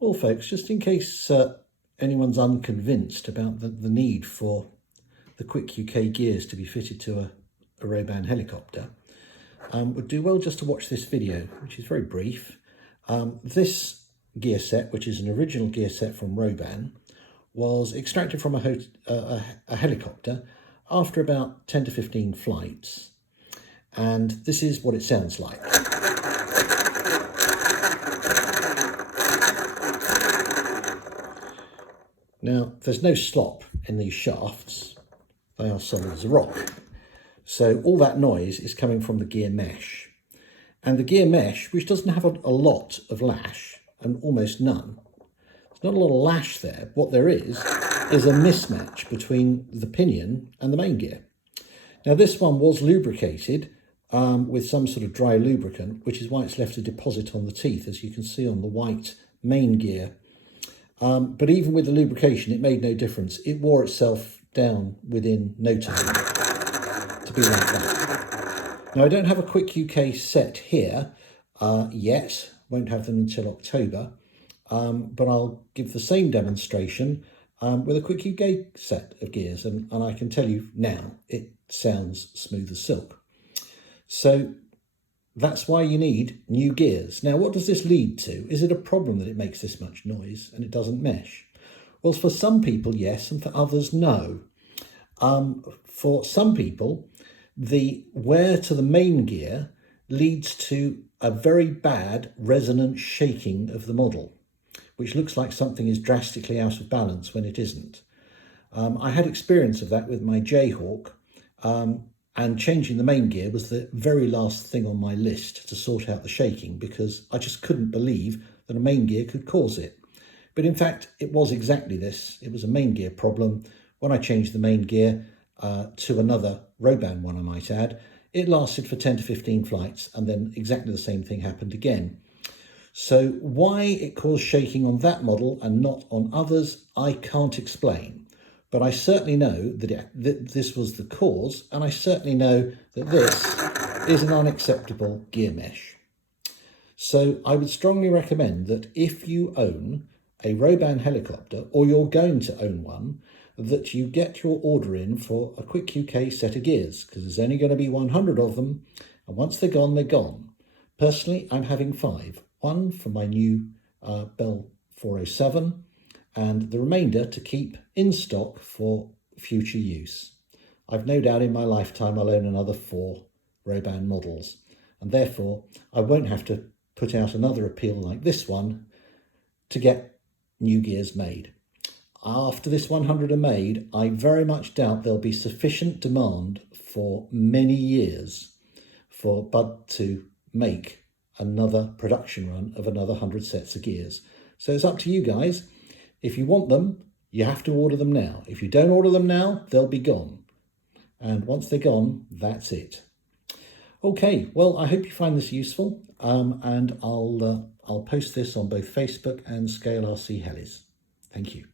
Well, folks, just in case anyone's unconvinced about the need for the quickuk gears to be fitted to a Roban helicopter, would do well just to watch this video, which is very brief. This gear set, which is an original gear set from Roban, was extracted from a helicopter after about 10 to 15 flights. And this is what it sounds like. Now, there's no slop in these shafts. They are solid as a rock. So all that noise is coming from the gear mesh. And the gear mesh, which doesn't have a lot of lash, and almost none. There's not a lot of lash there. What there is a mismatch between the pinion and the main gear. Now, this one was lubricated with some sort of dry lubricant, which is why it's left a deposit on the teeth, as you can see on the white main gear. But even with the lubrication, it made no difference. It wore itself down within no time to be like that. Now, I don't have a quickuk set here yet. Won't have them until October. But I'll give the same demonstration with a quickuk set of gears. And I can tell you now, it sounds smooth as silk. So that's why you need new gears. Now, what does this lead to? Is it a problem that it makes this much noise and it doesn't mesh? Well, for some people, yes, and for others, no. For some people, the wear to the main gear leads to a very bad resonant shaking of the model, which looks like something is drastically out of balance when it isn't. I had experience of that with my Jayhawk, and changing the main gear was the very last thing on my list to sort out the shaking, because I just couldn't believe that a main gear could cause it. But in fact, it was exactly this. It was a main gear problem. When I changed the main gear to another Roban one, I might add, it lasted for 10 to 15 flights, and then exactly the same thing happened again. So why it caused shaking on that model and not on others, I can't explain. But I certainly know that this was the cause, and I certainly know that this is an unacceptable gear mesh. So I would strongly recommend that if you own a Roban helicopter, or you're going to own one, that you get your order in for a quickuk set of gears, because there's only going to be 100 of them, and once they're gone, they're gone. Personally, I'm having 5. One for my new Bell 407, and the remainder to keep in stock for future use. I've no doubt in my lifetime I'll own another 4 Roban models, and therefore I won't have to put out another appeal like this one to get new gears made. After this 100 are made, I very much doubt there'll be sufficient demand for many years for Bud to make another production run of another 100 sets of gears. So it's up to you guys. If you want them, you have to order them now. If you don't order them now, they'll be gone. And once they're gone, that's it. Okay, well, I hope you find this useful, and I'll post this on both Facebook and Scale RC Helis. Thank you.